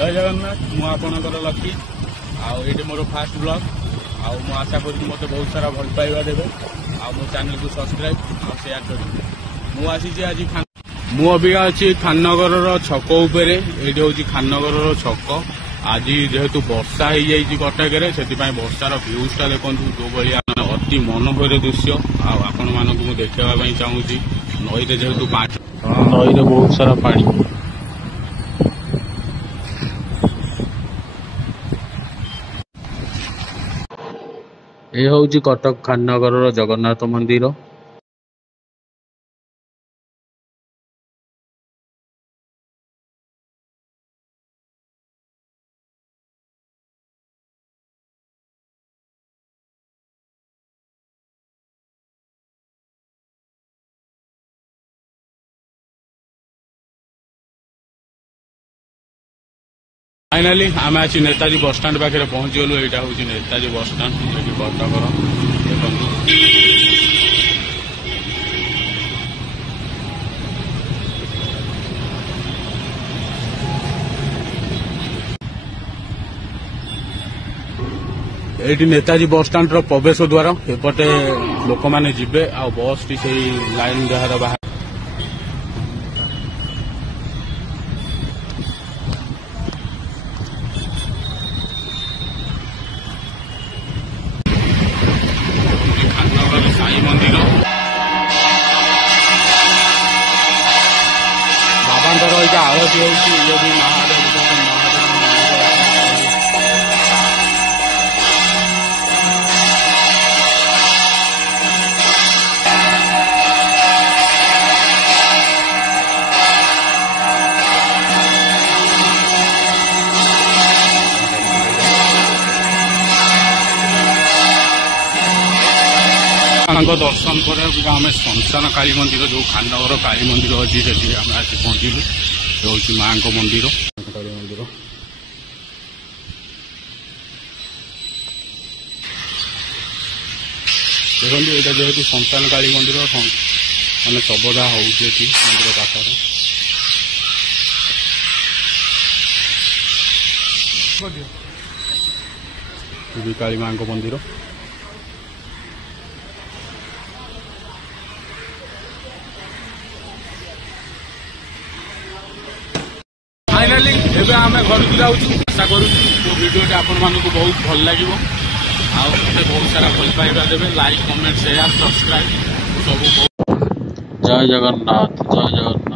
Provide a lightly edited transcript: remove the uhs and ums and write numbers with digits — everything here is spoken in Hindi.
जय जगन्नाथ मु आपणकर लकी आउे मोर फास्ट ब्लॉग आशा करी मत बहुत सारा भल पाइबा देवे मो चैनल को सब्सक्राइब और शेयर करें। मुझे आज मु अबिका अच्छी खाननगर छक उपरे ये हूँ खाननगर छक। आज जेहेतु वर्षा हो जाए कटक से वर्षार भ्यूजटा देखो जो भाया अति मनोहर दृश्य आपण मानक मुझे देखापी चाहूँगी नई जेहेतु नई बहुत सारा पानी ये हूँ कटक खाननगर जगन्नाथ मंदिर। फाइनाली आम आज नेताजी बस स्टाण्ड पाखे पहुंचीगलु। यहाँ हूँ नेताजी बस स्टाण्ड जो कटकर ये नेताजी बस स्टाण्ड प्रवेश द्वार एपटे लोक मैंने जीवे आ बस टी से लाइन जहार बाहर साई मंदिर बाबांकर आरती होगी महादेव दर्शन पर आम शमशान काली मंदिर जो खाननगर काली मंदिर अच्छी से आम आज पहुंचलु। हूँ माँ मंदिर काली मंदिर देखो यहाँ जेहेतु शमशान काली मंदिर मैंने सबदा हो मंदिर पाखर काली माँ मंदिर। फाइनाली एवं आम घर को जाऊँ आशा करूँ वीडियो आपण मानक बहुत भल लगे बहुत सारा भल पाइबा देवे लाइक कमेंट शेयर सब्सक्राइब सब। जय जगन्नाथ जय जगन्नाथ।